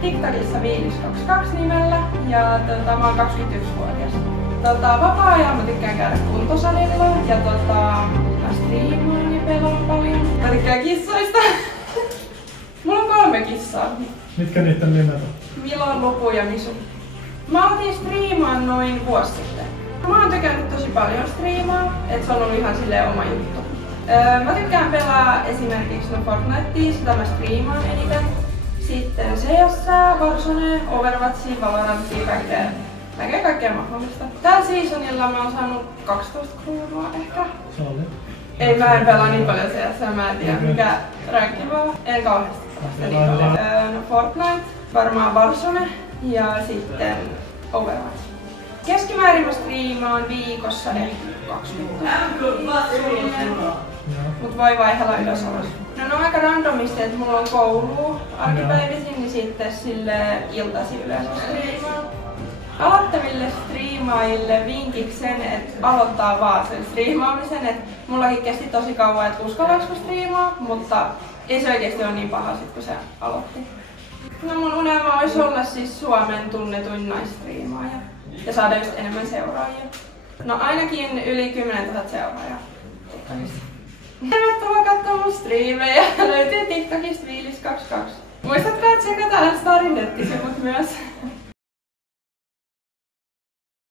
TikTokissa Viilis22 nimellä ja mä oon 21-vuotias. Vapaa-ajalla mä tykkään käydä kuntosalilla ja mä striimaan ja pelaan paljon. Mä tykkään kissoista. Mulla on 3 kissaa. Mitkä niitten nimet on? Milo, Lupu ja Misu. Mä aloitin striimaan noin vuosi sitten. Mä oon tykännyt tosi paljon striimaa, et se on ollut ihan silleen oma juttu. Mä tykkään pelaa esimerkiksi Fortnitea, sitä mä striimaan eniten. Sitten CS, Warzone, Overwatchia, Valorantia, kaikkea mahdollista. Tällä seasonilla mä oon saanut 12 kruunua ehkä. Ei, mä en pelaa niin paljon CS, mä en tiedä mikä rankki vaan. En kauheasti sitä niin paljon. Fortnite, varmaan Warzone ja sitten Overwatch. Keskimäärin mä striimaan viikossa ehkä 20. Mut voi vaihella ylös alas. No ne on aika randomisti, että mulla on koulu arkipäivisin, niin sitten sille iltasi yleensä striimaan. Aloittaville striimaajille vinkiksi sen, että aloittaa vaan sen striimaamisen. Et mullakin kesti tosi kauan, että uskallanko mä striimaa, mutta ei se oikeesti ole niin paha sit kun se aloitti. No mun unelma olisi olla siis Suomen tunnetuin naisstriimaaja ja saada just enemmän seuraajia. No ainakin yli 10 000 seuraajaa TikTokista. Tervetuloa katsomaan mun striimejä, löytyy TikTokista Viilis22. Muistatko, että tsekata Starin nettisivut myös?